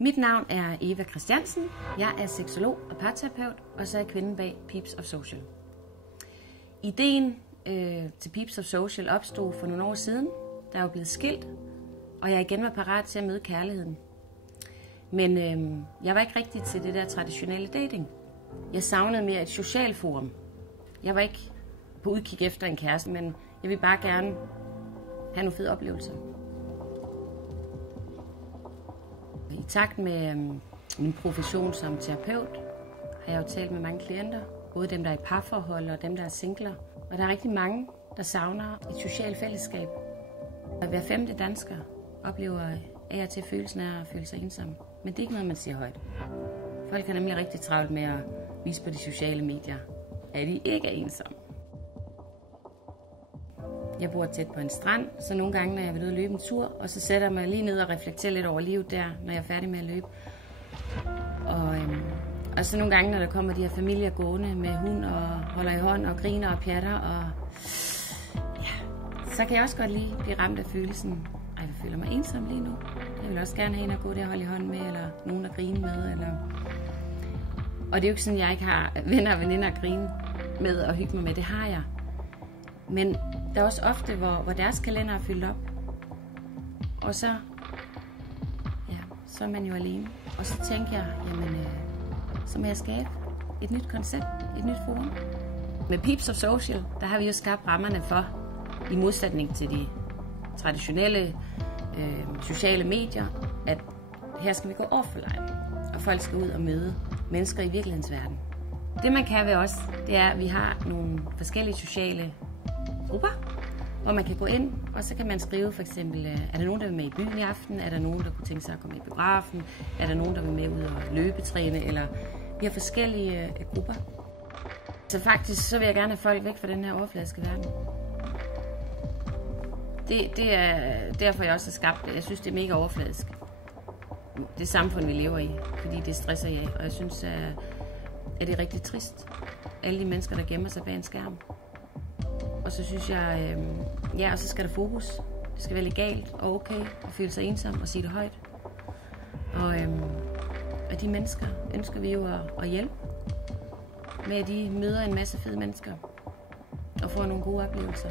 Mit navn er Eva Christiansen. Jeg er seksolog og parterapeut, og så er jeg kvinden bag Peeps of Social. Ideen til Peeps of Social opstod for nogle år siden, da jeg var blevet skilt, og jeg igen var parat til at møde kærligheden. Men jeg var ikke rigtig til det der traditionelle dating. Jeg savnede mere et socialt forum. Jeg var ikke på udkig efter en kæreste, men jeg ville bare gerne have nogle fede oplevelser. I takt med min profession som terapeut har jeg jo talt med mange klienter, både dem, der er i parforhold og dem, der er singler. Og der er rigtig mange, der savner et socialt fællesskab. Hver 5. dansker oplever af og til følelsen af at føle sig ensom. Men det er ikke noget, man siger højt. Folk har nemlig rigtig travlt med at vise på de sociale medier, at de ikke er ensomme. Jeg bor tæt på en strand, så nogle gange, når jeg vil ud og løbe en tur, og så sætter jeg mig lige ned og reflekterer lidt over livet der, når jeg er færdig med at løbe. Og så nogle gange, når der kommer de her familier gående med hund og holder i hånd og griner og pjatter, og ja, så kan jeg også godt lige blive ramt af følelsen, jeg føler mig ensom lige nu. Jeg vil også gerne have en at gå der og holde i hånd med, eller nogen at grine med. Og det er jo ikke sådan, at jeg ikke har venner og veninder at grine med og hygge mig med. Det har jeg. Men der er også ofte, hvor deres kalender er fyldt op. Og så er man jo alene. Og så tænker jeg, så må jeg skabe et nyt koncept, et nyt forum. Med Peeps of Social, der har vi jo skabt rammerne for, i modsætning til de traditionelle sociale medier, at her skal vi gå offline, og folk skal ud og møde mennesker i virkelighedens verden. Det man kan ved os, det er, at vi har nogle forskellige sociale grupper, hvor man kan gå ind, og så kan man skrive for eksempel, er der nogen, der vil med i byen i aften? Er der nogen, der kunne tænke sig at komme i biografen? Er der nogen, der vil med ud og løbetræne? Eller vi har forskellige grupper. Så faktisk så vil jeg gerne have folk væk fra den her overfladiske verden. Det er derfor, jeg også har skabt det. Jeg synes, det er mega overfladisk. Det samfund, vi lever i, fordi det stresser jeg af. Og jeg synes, at det er rigtig trist. Alle de mennesker, der gemmer sig bag en skærm. Og så synes jeg, og så skal der fokus. Det skal være legalt og okay at føle sig ensom og sige det højt. Og de mennesker ønsker vi jo at hjælpe med, at de møder en masse fede mennesker og får nogle gode oplevelser.